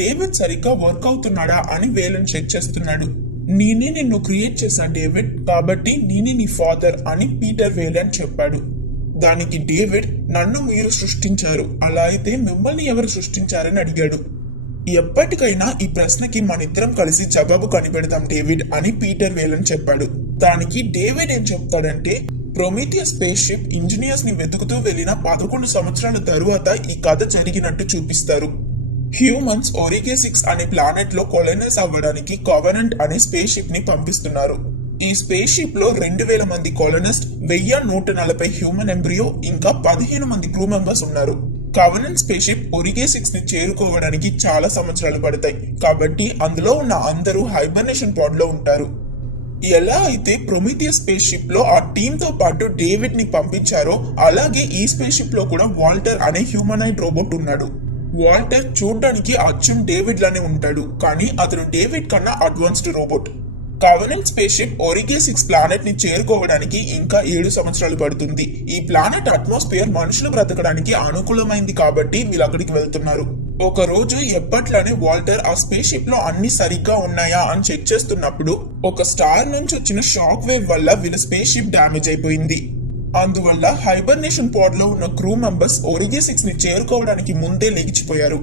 David సరిగ్గా work అవుతున్నాడా అని వేలన్ check చేస్తున్నాడు. నేనే నిన్ను క్రియేట్ చేశా డేవిడ్, కాబట్టి నేనే నీ ఫాదర్ అని పీటర్ వేలన్ చెప్పాడు. దానికి డేవిడ్, నన్ను మీరు సృష్టించారు, అలా అయితే మిమ్మల్ని ఎవరు సృష్టించారని అడిగాడు. ఎప్పటికైనా ఈ ప్రశ్నకి మనిద్దరం కలిసి జవాబు కనిపెడదాం డేవిడ్ అని పీటర్ వేలన్ చెప్పాడు. దానికి డేవిడ్ ఏం చెప్తాడంటే, ప్రొమీథియస్ స్పేస్ షిప్ ఇంజనీర్స్ ని వెతుకుతూ వెళ్లిన 11 సంవత్సరాల తరువాత ఈ కథ జరిగినట్టు చూపిస్తారు. హ్యూమన్స్ ఒరిగే 6 అనే ప్లానెట్ లో కొలనైజ్ అవ్వడానికి కవెనెంట్ అనే స్పేస్ షిప్ ని పంపిస్తున్నారు. ఈ స్పేస్ షిప్ లో 2000 మంది కాలనిస్ట్, 1140 హ్యూమన్ ఎంబ్రియో, ఇంకా 15 మంది క్రూ మెంబర్స్ ఉన్నారు. కవెనెంట్ స్పేస్ షిప్ ఒరిగే 6 ని చేరుకోవడానికి చాలా సంవత్సరాలు పడతాయి, కాబట్టి అందులో ఉన్న అందరూ హైబర్నేషన్ పాడ్ లో ఉంటారు. ఎలా అయితే ప్రొమీథియస్ స్పేస్ షిప్ లో ఆ టీమ్ తో పాటు డేవిడ్ ని పంపించారో, అలాగే ఈ స్పేస్ షిప్ లో కూడా వాల్టర్ అనే హ్యూమనైడ్ రోబోట్ ఉన్నాడు. వాల్టర్ చూడ్డానికి అచ్చం డేవిడ్ లానే ఉంటాడు, కానీ అతను డేవిడ్ కన్నా advanced robot. Covenant space ship ఒరిగే 6 ప్లానెట్ ని చేరుకోవడానికి ఇంకా 7 సంవత్సరాలు పడుతుంది. ఈ ప్లానెట్ అట్మాస్ఫియర్ మనుషులు బ్రతకడానికి అనుకూలమైంది కాబట్టి వీళ్ళు అక్కడికి వెళ్తున్నారు. ఒక రోజు ఎప్పట్లానే వాల్టర్ ఆ స్పేస్ షిప్ లో అన్ని సరిగ్గా ఉన్నాయా అని చెక్ చేస్తున్నప్పుడు ఒక స్టార్ నుంచి వచ్చిన షాక్ వేవ్ వల్ల వీళ్ళ స్పేస్ షిప్ డ్యామేజ్ అయిపోయింది. అందువల్ల హైబర్నేషన్ పాడ్ లో ఉన్న క్రూ మెంబర్స్ ఒరిగే 6 ని చేరుకోవడానికి ముందే లెగిచిపోయారు.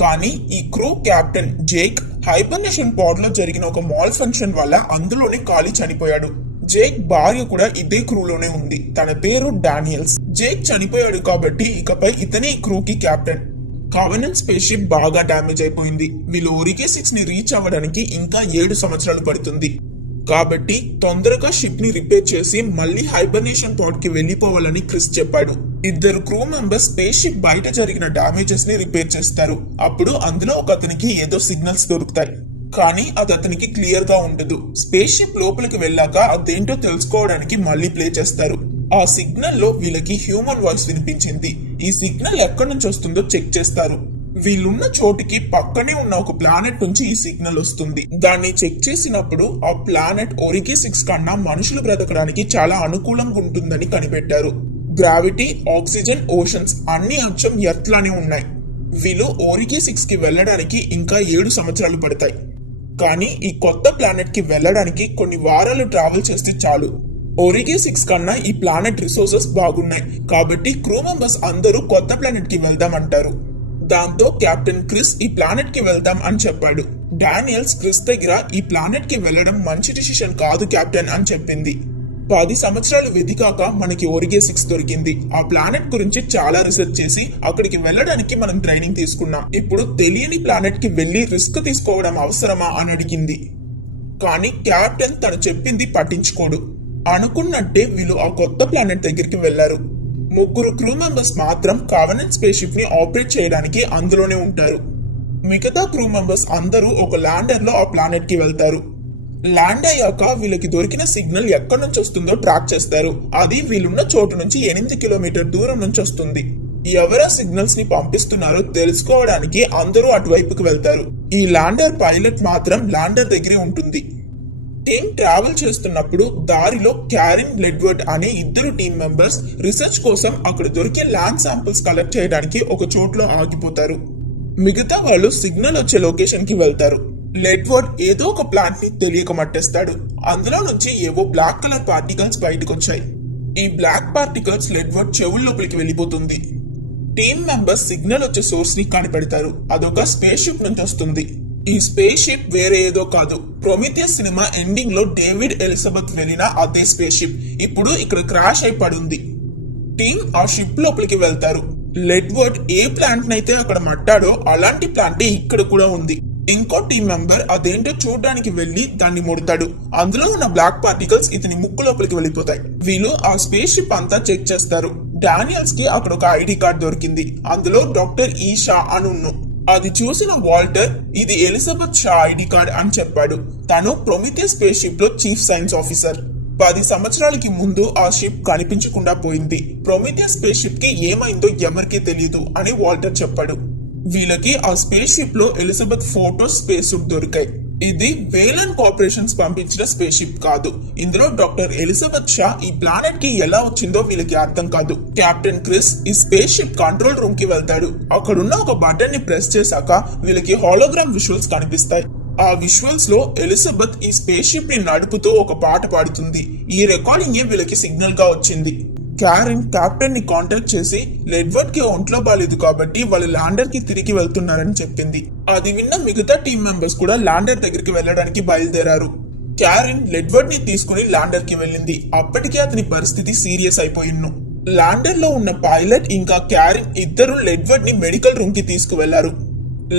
కానీ ఈ క్రూ కెప్టెన్ జేక్ హైబర్నేషన్ పాడ్ లో జరిగిన ఒక మాల్ ఫంక్షన్ వల్ల అందులోనే కాలి చనిపోయాడు. జేక్ భార్య కూడా ఇదే క్రూలోనే ఉంది. తన పేరు డానియల్స్. జేక్ చనిపోయాడు కాబట్టి ఇకపై ఇతనే ఈ క్రూకి కెప్టెన్. కవెనెంట్ స్పేస్ షిప్ బాగా డ్యామేజ్ అయిపోయింది. వీళ్ళు ఒరిగే 6 ని రీచ్ అవ్వడానికి ఇంకా 7 సంవత్సరాలు పడుతుంది. కాబట్టి తొందరగా షిప్ ని రిపేర్ చేసి మళ్ళీ హైబర్నేషన్ పాడ్ కి వెళ్లిపోవాలని క్రిస్ చెప్పాడు. ఇద్దరు క్రూ మెంబర్స్ స్పేస్ షిప్ బయట జరిగిన డామేజెస్ ని రిపేర్ చేస్తారు. అప్పుడు అందులో ఒక అతనికి ఏదో సిగ్నల్స్ దొరుకుతాయి, కానీ అది అతనికి క్లియర్ గా ఉండదు. స్పేస్ షిప్ లోపలికి వెళ్ళాక అదేంటో తెలుసుకోవడానికి మళ్ళీ ప్లే చేస్తారు. ఆ సిగ్నల్ లో వీళ్ళకి హ్యూమన్ వాయిస్ వినిపించింది. ఈ సిగ్నల్ ఎక్కడి నుంచి వస్తుందో చెక్ చేస్తారు. వీళ్ళున్న చోటికి పక్కనే ఉన్న ఒక ప్లానెట్ నుంచి ఈ సిగ్నల్ వస్తుంది. దాన్ని చెక్ చేసినప్పుడు ఆ ప్లానెట్ ఒరిగే 6 కన్నా మనుషులు బ్రతకడానికి చాలా అనుకూలంగా ఉంటుందని కనిపెట్టారు. గ్రావిటీ, ఆక్సిజన్, ఓషన్స్ అన్ని అచ్చం ఎర్త్ లానే ఉన్నాయి. వీళ్ళు ఒరిగే 6 కి వెళ్లడానికి ఇంకా 7 సంవత్సరాలు పడతాయి. కానీ ఈ కొత్త ప్లానెట్ కి వెళ్లడానికి కొన్ని వారాలు ట్రావెల్ చేస్తే చాలు. ఒరిగే 6 కన్నా ఈ ప్లానెట్ రిసోర్సెస్ బాగున్నాయి, కాబట్టి క్రూ మెంబర్స్ అందరూ కొత్త ప్లానెట్ కి వెళ్దామంటారు. దాంతో కెప్టెన్ క్రిస్ ఈ ప్లానెట్ కి వెళ్దాం అని చెప్పాడు. డానియల్స్ క్రిస్ దగ్గర ఈ ప్లానెట్ కి వెళ్లడం మంచి డిసిషన్ కాదు కెప్టెన్ అని చెప్పింది. 10 సంవత్సరాలు వెతికాక మనకి ఒరిగే 6 దొరికింది. ఆ ప్లానెట్ గురించి చాలా రీసెర్చ్ చేసి అక్కడికి వెళ్లడానికి మనం ట్రైనింగ్ తీసుకున్నాం. ఇప్పుడు తెలియని ప్లానెట్ కి వెళ్లి రిస్క్ తీసుకోవడం అవసరమా అని అడిగింది. కానీ కెప్టెన్ తను చెప్పింది పట్టించుకోడు. అనుకున్నట్టే వీళ్ళు ఆ కొత్త ప్లానెట్ దగ్గరికి వెళ్లారు. 3 క్రూ మెంబర్స్ మాత్రం కవెనెంట్ స్పేస్ షిప్ ని ఆపరేట్ చేయడానికి అందులోనే ఉంటారు. మిగతా క్రూ మెంబర్స్ అందరూ ఒక ల్యాండర్ లో ఆ ప్లానెట్ కి వెళ్తారు. ల్యాండ్ అయ్యాక వీళ్ళకి దొరికిన సిగ్నల్ ఎక్కడి నుంచి వస్తుందో ట్రాక్ చేస్తారు. అది వీళ్ళున్న చోటు నుంచి 8 కిలోమీటర్ దూరం నుంచి వస్తుంది. ఎవరా సిగ్నల్స్ ని పంపిస్తున్నారో తెలుసుకోవడానికి అందరూ అటువైపుకి వెళ్తారు. ఈ ల్యాండర్ పైలట్ మాత్రం ల్యాండర్ దగ్గరే ఉంటుంది. టీం ట్రావెల్ చేస్తున్నప్పుడు దారిలో క్యారిన్ లెడ్వర్డ్ అనే 2 టీం మెంబర్స్ రీసెర్చ్ కోసం అక్కడ దొరికే ల్యాండ్ శాంపిల్స్ కలెక్ట్ చేయడానికి ఒక చోట్లో ఆగిపోతారు. మిగతా వాళ్ళు సిగ్నల్ వచ్చే లొకేషన్ కి వెళ్తారు. లెడ్వర్డ్ ఏదో ఒక ప్లాంట్ ని తెలియక మట్టేస్తాడు. అందులో నుంచి ఏవో బ్లాక్ కలర్ పార్టికల్స్ బయటకు వచ్చాయి. ఈ బ్లాక్ పార్టికల్స్ లెడ్వర్డ్ చెవుల లోపలికి వెళ్లిపోతుంది. టీం మెంబర్స్ సిగ్నల్ వచ్చే సోర్స్ ని కనిపెడతారు. అదొక స్పేస్ షిప్ నుంచి వస్తుంది. ఈ స్పేస్ షిప్ వేరే ఏదో కాదు, ప్రొమీథియస్ సినిమా ఎండింగ్ లో డేవిడ్ ఎలిజబెత్ వెళ్ళిన అదే స్పేస్ షిప్ ఇప్పుడు ఇక్కడ క్రాష్ అయి పడుంది. టీం ఆ షిప్ లోపలికి వెళ్తారు. లెడ్వర్డ్ ఏ ప్లాంట్ నైతే అక్కడ మట్టాడో అలాంటి ప్లాంటే ఇక్కడ కూడా ఉంది. ఇంకో టీం మెంబర్ అదేంటో చూడడానికి వెళ్లి దాన్ని ముడతాడు. అందులో ఉన్న బ్లాక్ పార్టికల్స్ ఇతని ముక్కు లోపలికి వెళ్ళిపోతాయి. వీళ్ళు ఆ స్పేస్ షిప్ అంతా చెక్ చేస్తారు. డానియల్స్ కి అక్కడ ఒక ఐడి కార్డ్ దొరికింది. అందులో డాక్టర్ ఈ షా అని ఉన్ను. అది చూసిన వాల్టర్ ఇది ఎలిజబెత్ షా ఐడి కార్డ్ అని చెప్పాడు. తను ప్రొమీథియస్ స్పేస్ షిప్ లో చీఫ్ సైన్స్ ఆఫీసర్. 10 సంవత్సరాలకి ముందు ఆ షిప్ కనిపించకుండా పోయింది. ప్రొమీథియస్ స్పేస్ షిప్ కి ఏమైందో ఎవరికీ తెలియదు అని వాల్టర్ చెప్పాడు. వీళ్ళకి ఆ స్పేస్ షిప్ లో ఎలిజబెత్ ఫోటోస్, స్పేస్ సూట్ దొరికాయి. ఇది వేలన్ కార్పొరేషన్స్ పంపించిన స్పేస్ షిప్ కాదు. ఇందులో డాక్టర్ ఎలిజబెత్ షా ఈ ప్లానెట్ కి ఎలా వచ్చిందో వీళ్ళకి అర్థం కాదు. కెప్టెన్ క్రిస్ ఈ స్పేస్ షిప్ కంట్రోల్ రూమ్ కి వెళ్తాడు. అక్కడున్న ఒక బటన్ ని ప్రెస్ చేశాక వీళ్ళకి హాలోగ్రామ్ విజువల్స్ కనిపిస్తాయి. ఆ విజువల్స్ లో ఎలిజబెత్ ఈ స్పేస్ షిప్ ని నడుపుతూ ఒక పాట పాడుతుంది. ఈ రికార్డింగ్ వీళ్ళకి సిగ్నల్ గా వచ్చింది. క్యారెన్ కెప్టెన్ ని కాంటాక్ట్ చేసి లెడ్వర్డ్ కి ఒంట్లో బాలేదు కాబట్టి వాళ్ళు ల్యాండర్ కి తిరిగి వెళ్తున్నారని చెప్పింది. అది విన్న మిగతా టీం మెంబర్స్ కూడా ల్యాండర్ దగ్గరికి వెళ్లడానికి బయలుదేరారు. క్యారెన్ లెడ్వర్డ్ ని తీసుకుని ల్యాండర్ కి వెళ్ళింది. అప్పటికే అతని పరిస్థితి సీరియస్ అయిపోయిన్ను. ల్యాండర్ లో ఉన్న పైలట్ ఇంకా క్యారెన్ ఇద్దరు లెడ్వర్డ్ ని మెడికల్ రూమ్ కి తీసుకువెళ్లారు.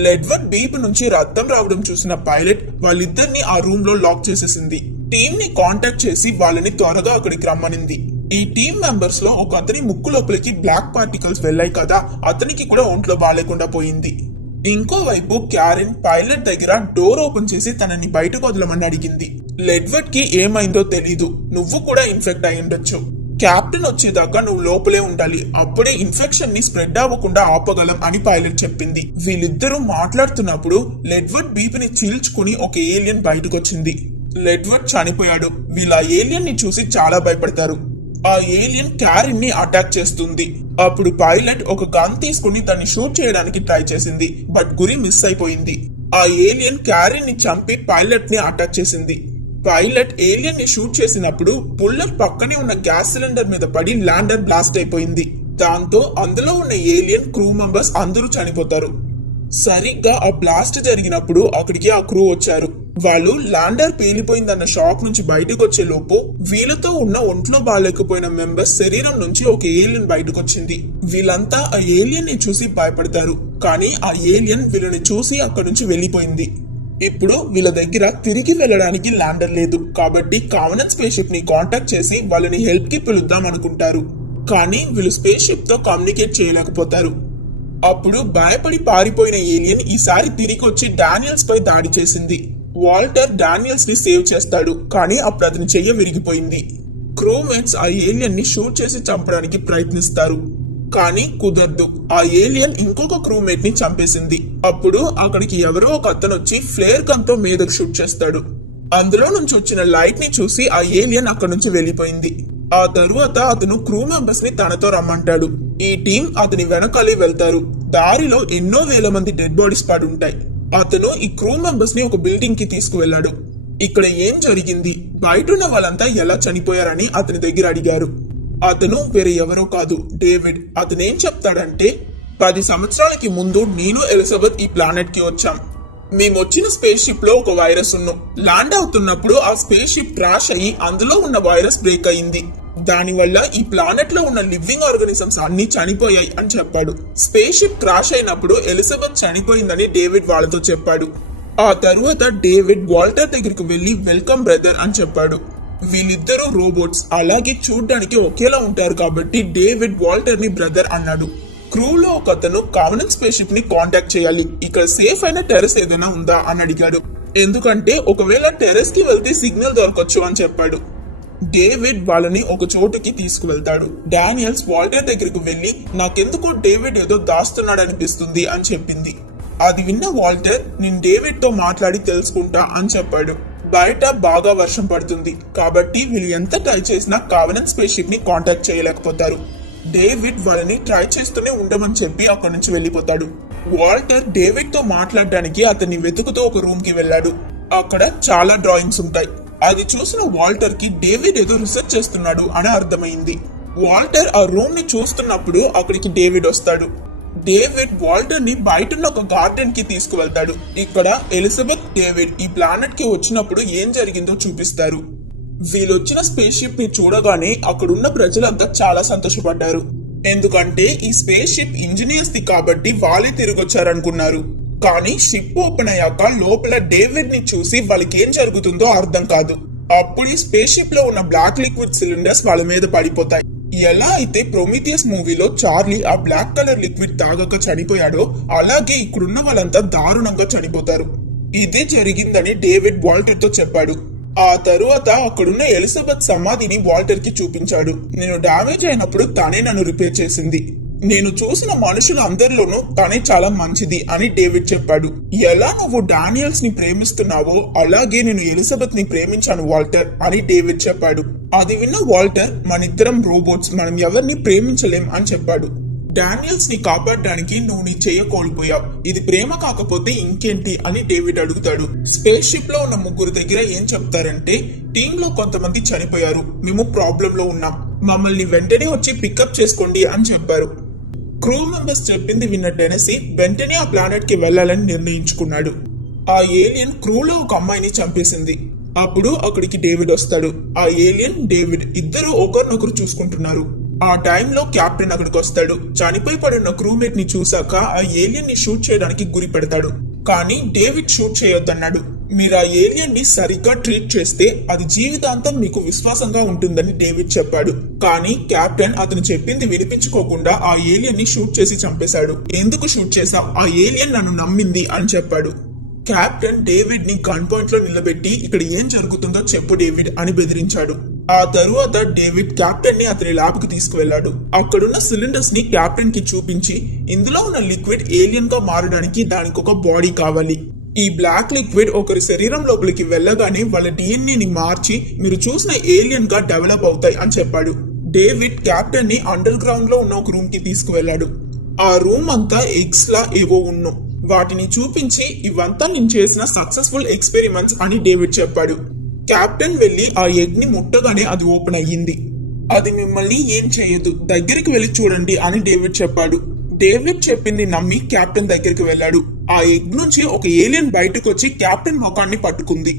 లెడ్వర్డ్ బీప్ నుంచి రక్తం రావడం చూసిన పైలట్ వాళ్ళిద్దరిని ఆ రూమ్ లో లాక్ చేసేసింది. టీం ని కాంటాక్ట్ చేసి వాళ్ళని త్వరగా అక్కడికి రమ్మనింది. ఈ టీం మెంబర్స్ లో ఒక అతని ముక్కు లోపలికి బ్లాక్ పార్టికల్స్ వెళ్లాయి కదా, అతనికి కూడా ఒంట్లో బాలేకుండా పోయింది. ఇంకోవైపు క్యారెన్ పైలట్ దగ్గర డోర్ ఓపెన్ చేసి తనని బయటకు వదలమని అడిగింది. లెడ్వర్డ్ కి ఏమైందో తెలీదు, నువ్వు కూడా ఇన్ఫెక్ట్ అయి ఉండొచ్చు. కెప్టెన్ వచ్చేదాకా నువ్వు లోపలే ఉండాలి, అప్పుడే ఇన్ఫెక్షన్ ని స్ప్రెడ్ అవ్వకుండా ఆపగలం అని పైలట్ చెప్పింది. వీళ్ళిద్దరూ మాట్లాడుతున్నప్పుడు లెడ్వర్డ్ బీపీని చీల్చుకుని ఒక ఏలియన్ బయటకు వచ్చింది. లెడ్వర్డ్ చనిపోయాడు. వీళ్ళ ఏలియన్ ని చూసి చాలా భయపడతారు. ఆ ఏలియన్ క్యారెన్ ని అటాక్ చేస్తుంది. అప్పుడు పైలట్ ఒక గన్ తీసుకుని దాన్ని షూట్ చేయడానికి ట్రై చేసింది, బట్ గురి మిస్ అయిపోయింది. ఆ ఏలియన్ క్యారెన్ ని చంపి పైలట్ ని అటాక్ చేసింది. పైలట్ ఏలియన్ ని షూట్ చేసినప్పుడు బుల్లెట్ పక్కనే ఉన్న గ్యాస్ సిలిండర్ మీద పడి ల్యాండర్ బ్లాస్ట్ అయిపోయింది. దాంతో అందులో ఉన్న ఏలియన్ క్రూ మెంబర్స్ అందరూ చనిపోతారు. సరిగ్గా ఆ బ్లాస్ట్ జరిగినప్పుడు అక్కడికి ఆ క్రూ వచ్చారు. వాళ్ళు ల్యాండర్ పేలిపోయిందన్న షాక్ నుంచి బయటకు వచ్చే లోపు వీళ్ళతో ఉన్న ఒంట్లో బాగాలేకపోయిన మెంబర్స్ శరీరం నుంచి ఒక ఏలియన్ బయటకు వచ్చింది. వీళ్ళంతా ఆ ఏలియన్ ని చూసి భయపడతారు. కానీ ఆ ఏలియన్ వీళ్ళని చూసి అక్కడి నుంచి వెళ్లిపోయింది. ఇప్పుడు వీళ్ళ దగ్గర తిరిగి వెళ్ళడానికి ల్యాండర్ లేదు కాబట్టి కామనన్ స్పేస్ షిప్ ని కాంటాక్ట్ చేసి వాళ్ళని హెల్ప్ కి పిలుద్దాం అనుకుంటారు. కానీ వీళ్ళు స్పేస్ షిప్ తో కమ్యూనికేట్ చేయలేకపోతారు. అప్పుడు భయపడి పారిపోయిన ఏలియన్ ఈసారి తిరిగి వచ్చి డానియల్స్ పై దాడి చేసింది. వాల్టర్ డానియల్స్ ని సేవ్ చేస్తాడు, కానీ అప్పుడు అతని చెయ్యి విరిగిపోయింది. క్రూమేట్స్ ఆ ఏలియన్ ని షూట్ చేసి చంపడానికి ప్రయత్నిస్తారు, కానీ కుదరదు. ఆ ఏలియన్ ఇంకొక క్రూమేట్ ని చంపేసింది. అప్పుడు అక్కడికి ఎవరో ఒక అతను వచ్చి ఫ్లేర్ గన్ తో మీదకు షూట్ చేస్తాడు. అందులో నుంచి వచ్చిన లైట్ ని చూసి ఆ ఏలియన్ అక్కడి నుంచి వెళ్లిపోయింది. ఆ తరువాత అతను క్రూ మెంబర్స్ ని తనతో రమ్మంటాడు. ఈ టీం అతని వెనకాలే వెళ్తారు. దారిలో ఎన్నో వేల మంది డెడ్ బాడీస్ పడి ఉంటాయి. అతను ఈ క్రూ మెంబర్స్ ని ఒక బిల్డింగ్ కి తీసుకువెళ్లాడు. ఇక్కడ ఏం జరిగింది, బయటున్న వాళ్ళంతా ఎలా చనిపోయారని అతని దగ్గర అడిగారు. అతను వేరే ఎవరో కాదు, డేవిడ్. అతనేం చెప్తాడంటే 10 సంవత్సరాలకి ముందు నేను ఎలిజబెత్ ఈ ప్లానెట్ కి వచ్చాం. మేమొచ్చిన స్పేస్ షిప్ లో ఒక వైరస్ ఉన్నాం. ల్యాండ్ అవుతున్నప్పుడు ఆ స్పేస్ షిప్ క్రాష్ అయ్యి అందులో ఉన్న వైరస్ బ్రేక్ అయింది. దానివల్ల ఈ ప్లానెట్ లో ఉన్న లివింగ్ ఆర్గానిజమ్స్ అన్ని చనిపోయాయి అని చెప్పాడు. స్పేస్ షిప్ క్రాష్ అయినప్పుడు ఎలిజబెత్ చనిపోయిందని డేవిడ్ వాళ్ళతో చెప్పాడు. ఆ తరువాత డేవిడ్ వాల్టర్ దగ్గరికి వెళ్లి వెల్కమ్ బ్రదర్ అని చెప్పాడు. వీళ్ళిద్దరూ రోబోట్స్, అలాగే చూడ్డానికి ఒకేలా ఉంటారు కాబట్టి డేవిడ్ వాల్టర్ ని బ్రదర్ అన్నాడు. క్రూలో ఒక అతను కామనన్ స్పేస్ షిప్ ని కాంటాక్ట్ చేయాలి, ఇక్కడ సేఫ్ అయిన టెర్రస్ ఏదైనా ఉందా అని అడిగాడు. ఎందుకంటే ఒకవేళ టెర్రస్ కి వెళ్తే సిగ్నల్ దొరకచ్చు అని చెప్పాడు. డేవిడ్ వాళ్ళని ఒక చోటుకి తీసుకువెళ్తాడు. డానియల్స్ వాల్టర్ దగ్గరకు వెళ్లి నాకెందుకో డేవిడ్ ఏదో దాస్తున్నాడు అనిపిస్తుంది అని చెప్పింది. అది విన్న వాల్టర్ నేను డేవిడ్ తో మాట్లాడి తెలుసుకుంటా అని చెప్పాడు. బయట బాగా వర్షం పడుతుంది కాబట్టి వీళ్ళు ఎంత ట్రై చేసినా కామనన్ స్పేస్ షిప్ ని కాంటాక్ట్ చేయలేకపోతారు. డేవిడ్ వాళ్ళని ట్రై చేస్తూనే ఉండమని చెప్పి అక్కడి నుంచి వెళ్లిపోతాడు. వాల్టర్ డేవిడ్ తో మాట్లాడడానికి అతన్ని వెతుకుతూ ఒక రూమ్ కి వెళ్ళాడు. అక్కడ చాలా డ్రాయింగ్స్ ఉంటాయి. అది చూసిన వాల్టర్ కి డేవిడ్ ఏదో రీసెర్చ్ చేస్తున్నాడు అని అర్థమైంది. వాల్టర్ ఆ రూమ్ ని చూస్తున్నప్పుడు అక్కడికి డేవిడ్ వస్తాడు. డేవిడ్ వాల్టర్ ని బయటన్న ఒక గార్డెన్ కి తీసుకువెళ్తాడు. ఇక్కడ ఎలిజబెత్ డేవిడ్ ఈ ప్లానెట్ కి వచ్చినప్పుడు ఏం జరిగిందో చూపిస్తారు. వీళ్ళొచ్చిన స్పేస్ షిప్ ని చూడగానే అక్కడున్న ప్రజలంతా చాలా సంతోషపడ్డారు. ఎందుకంటే ఈ స్పేస్ షిప్ ఇంజనీర్స్ ది కాబట్టి వాళ్ళే తిరిగొచ్చారనుకున్నారు. కానీ షిప్ ఓపెన్ అయ్యాక లోపల డేవిడ్ ని చూసి వాళ్ళకి ఏం జరుగుతుందో అర్థం కాదు. అప్పుడు ఈ స్పేస్ షిప్ లో ఉన్న బ్లాక్ లిక్విడ్ సిలిండర్స్ వాళ్ళ మీద పడిపోతాయి. ఎలా అయితే ప్రొమీథియస్ మూవీలో చార్లీ ఆ బ్లాక్ కలర్ లిక్విడ్ తాగక చనిపోయాడో అలాగే ఇక్కడున్న వాళ్ళంతా దారుణంగా చనిపోతారు. ఇదే జరిగిందని డేవిడ్ వాల్టర్ తో చెప్పాడు. ఆ తరువాత అక్కడున్న ఎలిజబెత్ సమాధిని వాల్టర్ కి చూపించాడు. నేను డామేజ్ అయినప్పుడు తనే నన్ను రిపేర్ చేసింది. నేను చూసిన మనుషులందరిలోనూ తనే చాలా మంచిది అని డేవిడ్ చెప్పాడు. ఎలా నువ్వు డానియల్స్ ని ప్రేమిస్తున్నావో అలాగే నేను ఎలిజబెత్ ని ప్రేమించాను వాల్టర్ అని డేవిడ్ చెప్పాడు. అది విన్న వాల్టర్, మనిద్దరం రోబోట్స్, మనం ఎవరిని ప్రేమించలేం అని చెప్పాడు. డానియల్స్ ని కాపాడడానికి నువ్వు నీ చెయ్య కోల్పోయావు, ఇది ప్రేమ కాకపోతే ఇంకేంటి అని డేవిడ్ అడుగుతాడు. స్పేస్ షిప్ లో ఉన్న ముగ్గురు దగ్గర ఏం చెప్తారంటే, టీమ్ లో కొంతమంది చనిపోయారు, మేము ప్రాబ్లం లో ఉన్నాం, మమ్మల్ని వెంటనే వచ్చి పికప్ చేసుకోండి అని చెప్పారు. క్రూ మెంబర్స్ చెప్పింది విన్న టెనెసీ వెంటనే ఆ ప్లానెట్ కి వెళ్లాలని నిర్ణయించుకున్నాడు. ఆ ఏలియన్ క్రూలో ఒక అమ్మాయిని చంపేసింది. అప్పుడు అక్కడికి డేవిడ్ వస్తాడు. ఆ ఏలియన్, డేవిడ్ ఇద్దరు ఒకరినొకరు చూసుకుంటున్నారు. ఆ టైంలో కెప్టెన్ అక్కడికి వస్తాడు. చనిపోయి పడిన క్రూమేట్ ని చూసాక ఆ ఏలియన్ ని షూట్ చేయడానికి గురి పెడతాడు. కానీ డేవిడ్ షూట్ చేయొద్దన్నాడు. మీరు ఆ ఏలియన్ ని సరిగ్గా ట్రీట్ చేస్తే అది జీవితాంతం మీకు విశ్వాసంగా ఉంటుందని డేవిడ్ చెప్పాడు. కానీ కెప్టెన్ అతను చెప్పింది వినిపించుకోకుండా ఆ ఏలియన్ ని షూట్ చేసి చంపేశాడు. ఎందుకు షూట్ చేశావు? ఆ ఏలియన్ నన్ను నమ్మింది అని చెప్పాడు. కెప్టెన్ డేవిడ్ ని గన్ పాయింట్ లో నిలబెట్టి ఇక్కడ ఏం జరుగుతుందో చెప్పు డేవిడ్ అని బెదిరించాడు. ఆ తరువాత డేవిడ్ కెప్టెన్ ని అతని ల్యాబ్ కి తీసుకువెళ్లాడు. అక్కడున్న సిలిండర్స్ ని కెప్టెన్ కి చూపించి, ఇందులో ఉన్న లిక్విడ్ ఏలియన్ గా మారడానికి దానికి ఒక బాడీ కావాలి. ఈ బ్లాక్ లిక్విడ్ ఒకరి శరీరం లోపలికి వెళ్లగానే వాళ్ళ డిఎన్ఏ ని మార్చి మీరు చూసిన ఏలియన్ గా డెవలప్ అవుతాయి అని చెప్పాడు. డేవిడ్ కెప్టెన్ ని అండర్ గ్రౌండ్ లో ఉన్న ఒక రూమ్ కి తీసుకువెళ్లాడు. ఆ రూమ్ అంతా ఎగ్స్ లా ఏవో ఉన్ను. వాటిని చూపించి ఇవంతా నేను చేసిన సక్సెస్ఫుల్ ఎక్స్పెరిమెంట్స్ అని డేవిడ్ చెప్పాడు. కెప్టెన్ వెళ్లి ఆ ఎగ్ ని ముట్టగానే అది ఓపెన్ అయ్యింది. అది మిమ్మల్ని ఏం చేయదు, దగ్గరికి వెళ్లి చూడండి అని డేవిడ్ చెప్పాడు. డేవిడ్ చెప్పింది నమ్మి కెప్టెన్ దగ్గరికి వెళ్లాడు. ఆ ఎగ్ నుంచి ఒక ఏలియన్ బయటకు వచ్చి కెప్టెన్ ముఖాన్ని పట్టుకుంది.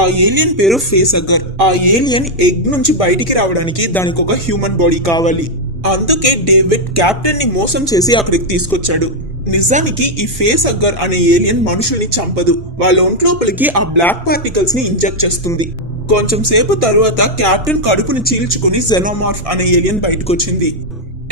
ఆ ఏలియన్ పేరు ఫేసగ్గర్. ఆ ఏలియన్ ఎగ్ నుంచి బయటికి రావడానికి దానికి ఒక హ్యూమన్ బాడీ కావాలి. అందుకే డేవిడ్ కెప్టెన్ ని మోసం చేసి అక్కడికి తీసుకొచ్చాడు. నిజానికి ఈ ఫేసగ్గర్ అనే ఏలియన్ మనుషుల్ని చంపదు. వాళ్ళ ఒంట్లోపలికి ఆ బ్లాక్ పార్టికల్స్ ని ఇంజెక్ట్ చేస్తుంది. కొంచెం సేపు తరువాత కెప్టెన్ కడుపుని చీల్చుకుని జెనోమార్ఫ్ అనే ఏలియన్ బయటకు వచ్చింది.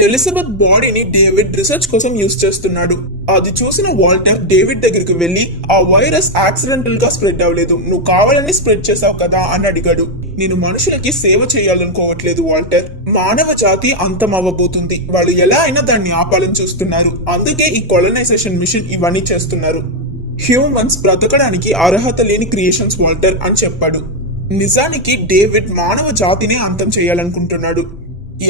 ఎలిజబెత్ బాడీని డేవిడ్ రీసెర్చ్ కోసం యూజ్ చేస్తున్నాడు. అది చూసిన వాల్టర్ డేవిడ్ దగ్గరికి వెళ్లి, ఆ వైరస్ యాక్సిడెంటల్ గా స్ప్రెడ్ అవ్వలేదు, నువ్వు కావాలని స్ప్రెడ్ చేసావు కదా అని అడిగాడు. నేను మనుషులకి సేవ చేయాలనుకోవట్లేదు వాల్టర్, మానవ జాతి అంతం అవ్వబోతుంది, వాళ్ళు ఎలా అయినా దాన్ని ఆపాలని చూస్తున్నారు, అందుకే ఈ కొలనైజేషన్ మిషన్ ఇవన్నీ చేస్తున్నారు. హ్యూమన్స్ బ్రతకడానికి అర్హత లేని క్రియేషన్స్ వాల్టర్ అని చెప్పాడు. నిజానికి డేవిడ్ మానవ జాతినే అంతం చేయాలనుకుంటున్నాడు.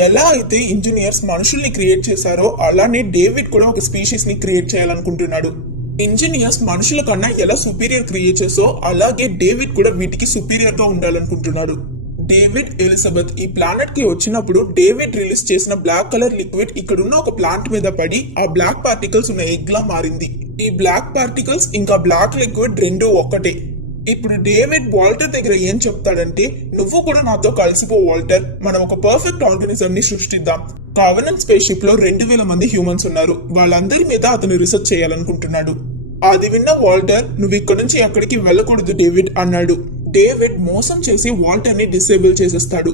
ఎలా అయితే ఇంజనీర్స్ మనుషుల్ని క్రియేట్ చేశారో అలానే డేవిడ్ కూడా ఒక స్పీషీస్ ని క్రియేట్ చేయాలనుకుంటున్నాడు. ఇంజనీర్స్ మనుషుల కన్నా ఎలా సుపీరియర్ క్రియేచర్సో అలాగే డేవిడ్ కూడా వీటికి సుపీరియర్ గా ఉండాలనుకుంటున్నాడు. డేవిడ్, ఎలిజబెత్ ఈ ప్లానెట్ కి వచ్చినప్పుడు డేవిడ్ రిలీజ్ చేసిన బ్లాక్ కలర్ లిక్విడ్ ఇక్కడున్న ఒక ప్లాంట్ మీద పడి ఆ బ్లాక్ పార్టికల్స్ ఉన్న ఎగ్ లా మారింది. ఈ బ్లాక్ పార్టికల్స్ ఇంకా బ్లాక్ లిక్విడ్ రెండు ఒక్కటే. ఇప్పుడు డేవిడ్ వాల్టర్ దగ్గర ఏం చెప్తాడంటే, నువ్వు కూడా నాతో కలిసిపో వాల్టర్, మనం ఒక పర్ఫెక్ట్ ఆర్గానిజం ని సృష్టిద్దాం. కావెనెంట్ స్పేస్ షిప్ లో 2000 మంది హ్యూమన్స్ ఉన్నారు. వాళ్ళందరి మీద అతను రీసెర్చ్ చేయాలనుకుంటున్నాడు. అది విన్న వాల్టర్, నువ్వు ఇక్కడ నుంచి ఎక్కడికి వెళ్ళకూడదు డేవిడ్ అన్నాడు. డేవిడ్ మోసం చేసి వాల్టర్ ని డిసేబుల్ చేసేస్తాడు.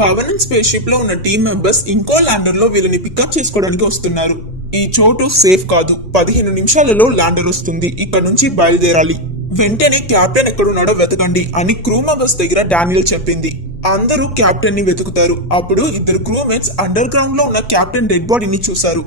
కావెనెంట్ స్పేస్ షిప్ లో ఉన్న టీమ్ మెంబర్స్ ఇంకో ల్యాండర్ లో వీళ్ళని పికప్ చేసుకోవడానికి వస్తున్నారు. ఈ చోటు సేఫ్ కాదు, 15 నిమిషాలలో ల్యాండర్ వస్తుంది, ఇక్కడ నుంచి బయలుదేరాలి. వెంటనే కెప్టెన్ ఎక్కడున్నాడో వెతకండి అని క్రూ మెంబర్స్ దగ్గర డానియల్ చెప్పింది. అందరూ కెప్టెన్ ని వెతుకుతారు. అప్పుడు ఇద్దరు క్రూమేట్స్ అండర్ గ్రౌండ్ లో ఉన్న కెప్టెన్ డెడ్ బాడీని చూశారు.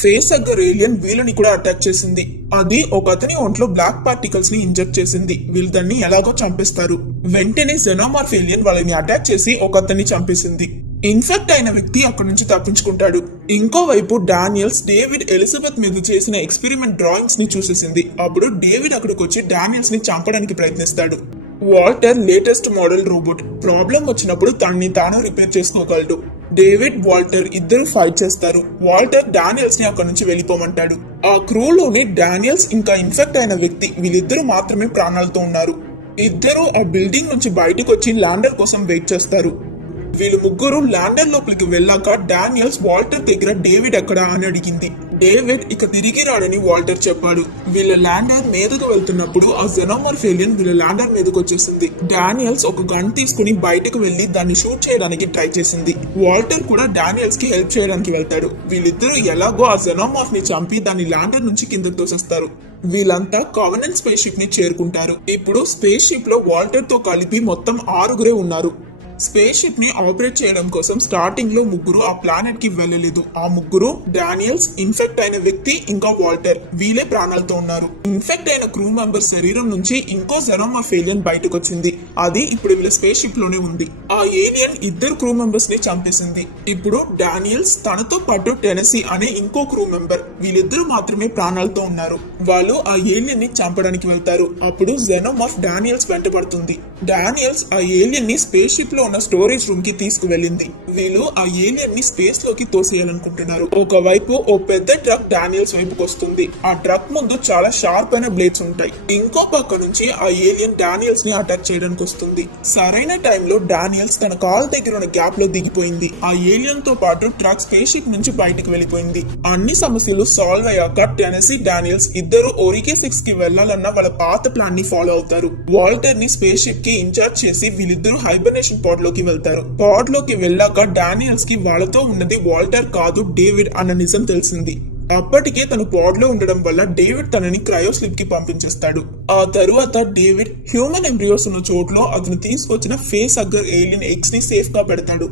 ఫేసగ్గర్ ఏలియన్ వీళ్ళని కూడా అటాక్ చేసింది. అది ఒక అతని ఒంట్లో బ్లాక్ పార్టికల్స్ ని ఇంజెక్ట్ చేసింది. వీళ్ళు దాన్ని ఎలాగో చంపేస్తారు. వెంటనే జెనోమార్ఫ్ ఏలియన్ వాళ్ళని అటాక్ చేసి ఒక అతన్ని చంపేసింది. ఇన్ఫెక్ట్ అయిన వ్యక్తి అక్కడి నుంచి తప్పించుకుంటాడు. ఇంకోవైపు డానియల్స్ డేవిడ్, ఎలిజబెత్ మీద చేసిన ఎక్స్పెరిమెంట్ డ్రాయింగ్స్ ని చూసేసింది. అప్పుడు డేవిడ్ అక్కడికి వచ్చి డానియల్స్ ని చంపడానికి ప్రయత్నిస్తాడు. Walter latest model robot, problem వచ్చినప్పుడు తనని తాను రిపేర్ చేసుకోగలడు. డేవిడ్, వాల్టర్ ఇద్దరు ఫైట్ చేస్తారు. వాల్టర్ డానియల్స్ ని అక్కడి నుంచి వెళ్ళిపోమంటాడు. ఆ క్రూలోని డానియల్స్ ఇంకా ఇన్ఫెక్ట్ అయిన వ్యక్తి వీళ్ళిద్దరూ మాత్రమే ప్రాణాలతో ఉన్నారు. ఇద్దరు ఆ బిల్డింగ్ నుంచి బయటకు వచ్చి ల్యాండర్ కోసం వెయిట్ చేస్తారు. వీళ్ళు ముగ్గురు ల్యాండర్ లోపలికి వెళ్ళాక డానియల్స్ వాల్టర్ దగ్గర డేవిడ్ ఎక్కడా అని అడిగింది. డేవిడ్ ఇక తిరిగి రాడని వాల్టర్ చెప్పాడు. వీళ్ళ ల్యాండర్ మీదకు వెళ్తున్నప్పుడు ఆ జెనోమార్ఫ్ ఏలియన్ వీళ్ళ ల్యాండర్ మీదకు వచ్చేసింది. డానియల్స్ ఒక గన్ తీసుకుని బయటకు వెళ్లి దాన్ని షూట్ చేయడానికి ట్రై చేసింది. వాల్టర్ కూడా డానియల్స్ కి హెల్ప్ చేయడానికి వెళ్తాడు. వీళ్ళిద్దరూ ఎలాగో ఆ జెనోమార్ఫ్ ని చంపి దాన్ని ల్యాండర్ నుంచి కిందకు తోసేస్తారు. వీళ్ళంతా కావెనెంట్ స్పేస్ షిప్ ని చేరుకుంటారు. ఇప్పుడు స్పేస్ షిప్ లో వాల్టర్ తో కలిపి మొత్తం 6 ఉన్నారు. స్పేస్ షిప్ ని ఆపరేట్ చేయడం కోసం స్టార్టింగ్ లో ముగ్గురు ఆ ప్లానెట్ కి వెళ్ళలేదు. ఆ ముగ్గురు డానియల్స్, ఇన్ఫెక్ట్ అయిన వ్యక్తి, ఇంకా వాల్టర్. వీళ్ళే ప్రాణాలతో ఉన్నారు. ఇన్ఫెక్ట్ అయిన క్రూ మెంబర్ శరీరం నుంచి ఇంకో జెనోమార్ఫ్ ఏలియన్ బయటకు వచ్చింది. అది ఇప్పుడు వీళ్ళ స్పేస్ షిప్ లోనే ఉంది. ఆ ఏలియన్ ఇద్దరు క్రూ మెంబర్స్ ని చంపేసింది. ఇప్పుడు డానియల్స్ తనతో పాటు టెనసీ అనే ఇంకో క్రూ మెంబర్, వీళ్ళిద్దరూ మాత్రమే ప్రాణాలతో ఉన్నారు. వాళ్ళు ఆ ఏలియన్ ని చంపడానికి వెళ్తారు. అప్పుడు జెనోమార్ఫ్ డానియల్స్ వెంటబడుతుంది. డానియల్స్ ఆ ఏలియన్ ని స్పేస్ షిప్ లో ఉన్న స్టోరేజ్ రూమ్ కి తీసుకువెళ్ళింది. వీళ్ళు ఆ ఏలియన్ ని స్పేస్ లోకి తోసేయాలనుకుంటున్నారు. ఒకవైపు ఓ పెద్ద ట్రక్ డానియల్స్ వైపుకి వస్తుంది. ఆ ట్రక్ ముందు చాలా షార్ప్ అయిన బ్లేడ్స్ ఉంటాయి. ఇంకో పక్క నుంచి ఆ ఏలియన్ డానియల్స్ ని అటాక్ చేయడానికి వస్తుంది. సరైన టైంలో డానియల్స్ తన కాల్ దగ్గర ఉన్న గ్యాప్ లో దిగిపోయింది. ఆ ఏలియన్ తో పాటు ట్రక్ స్పేస్ షిప్ నుంచి బయటకు వెళ్లిపోయింది. అన్ని సమస్యలు సాల్వ్ అయ్యాక టెనసీ, డానియల్స్ ఇద్దరు ఓరికే 6 కి వెళ్లాలన్న వాళ్ళ పాత ప్లాన్ ని ఫాలో అవుతారు. వాల్టర్ ని స్పేస్ షిప్ కి ఇన్ఛార్జ్ చేసి వీళ్ళిద్దరూ హైబర్నేషన్ పాడ్ లోకి వెళ్తారు. పాడ్ లోకి వెళ్ళాక డానియల్స్ కి వాళ్ళతో ఉన్నది వాల్టర్ కాదు, డేవిడ్ అన్న నిజం తెలిసింది. అప్పటికే తను పాడ్ లో ఉండడం వల్ల డేవిడ్ తనని క్రయోస్లిప్ కి పంపించేస్తాడు. ఆ తరువాత డేవిడ్ హ్యూమన్ ఎంబ్రియోస్ ఉన్న చోట్లో అతను తీసుకొచ్చిన ఫేస్ హగ్గర్ ఏలియన్ ఎగ్స్ ని సేఫ్ గా పెడతాడు.